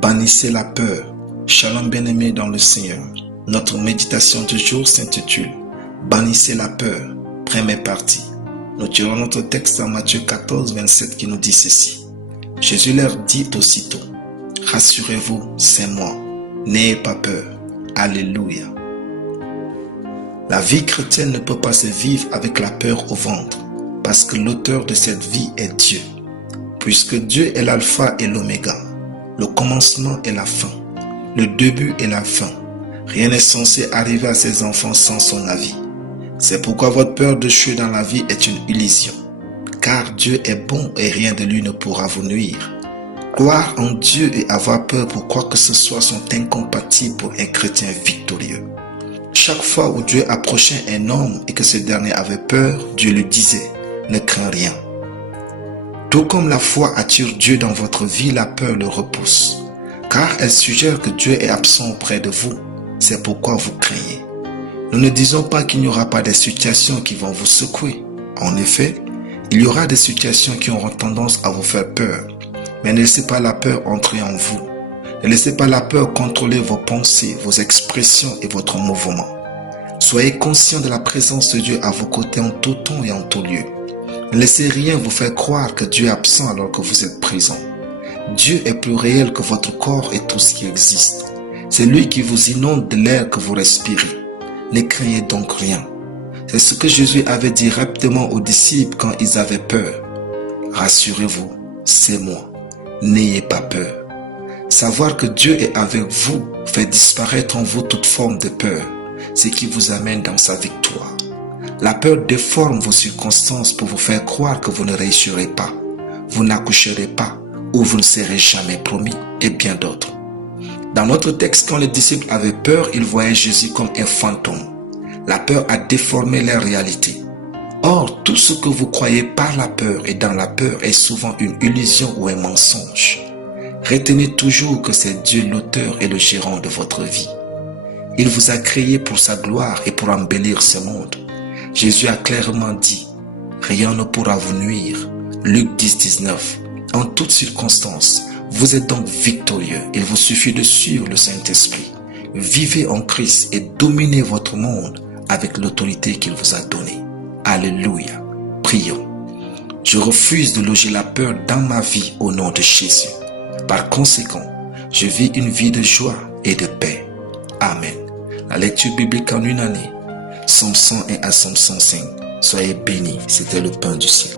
Bannissez la peur. Shalom bien-aimés dans le Seigneur. Notre méditation du jour s'intitule Bannissez la peur, première partie. Nous tirons notre texte en Matthieu 14, 27 qui nous dit ceci. Jésus leur dit aussitôt, rassurez-vous, c'est moi, n'ayez pas peur. Alléluia. La vie chrétienne ne peut pas se vivre avec la peur au ventre, parce que l'auteur de cette vie est Dieu. Puisque Dieu est l'alpha et l'oméga, le commencement et la fin, le début et la fin. Rien n'est censé arriver à ses enfants sans son avis. C'est pourquoi votre peur d'échouer dans la vie est une illusion. Car Dieu est bon et rien de lui ne pourra vous nuire. Croire en Dieu et avoir peur pour quoi que ce soit sont incompatibles pour un chrétien victorieux. Chaque fois où Dieu approchait un homme et que ce dernier avait peur, Dieu lui disait, ne crains rien. Tout comme la foi attire Dieu dans votre vie, la peur le repousse. Car elle suggère que Dieu est absent auprès de vous. C'est pourquoi vous craignez. Nous ne disons pas qu'il n'y aura pas des situations qui vont vous secouer. En effet, il y aura des situations qui auront tendance à vous faire peur. Mais ne laissez pas la peur entrer en vous. Ne laissez pas la peur contrôler vos pensées, vos expressions et votre mouvement. Soyez conscient de la présence de Dieu à vos côtés en tout temps et en tout lieu. Ne laissez rien vous faire croire que Dieu est absent alors que vous êtes présent. Dieu est plus réel que votre corps et tout ce qui existe. C'est lui qui vous inonde de l'air que vous respirez. Ne craignez donc rien. C'est ce que Jésus avait dit rapidement aux disciples quand ils avaient peur. Rassurez-vous, c'est moi. N'ayez pas peur. Savoir que Dieu est avec vous fait disparaître en vous toute forme de peur, ce qui vous amène dans sa victoire. La peur déforme vos circonstances pour vous faire croire que vous ne réussirez pas, vous n'accoucherez pas ou vous ne serez jamais promis et bien d'autres. Dans notre texte, quand les disciples avaient peur, ils voyaient Jésus comme un fantôme. La peur a déformé leur réalité. Or, tout ce que vous croyez par la peur et dans la peur est souvent une illusion ou un mensonge. Retenez toujours que c'est Dieu l'auteur et le gérant de votre vie. Il vous a créé pour sa gloire et pour embellir ce monde. Jésus a clairement dit, rien ne pourra vous nuire. Luc 10, 19. En toutes circonstances, vous êtes donc victorieux. Il vous suffit de suivre le Saint-Esprit. Vivez en Christ et dominez votre monde avec l'autorité qu'il vous a donnée. Alléluia. Prions. Je refuse de loger la peur dans ma vie au nom de Jésus. Par conséquent, je vis une vie de joie et de paix. Amen. La lecture biblique en une année. Psaume 101 à Psaume 105. Soyez bénis, c'était le pain du ciel.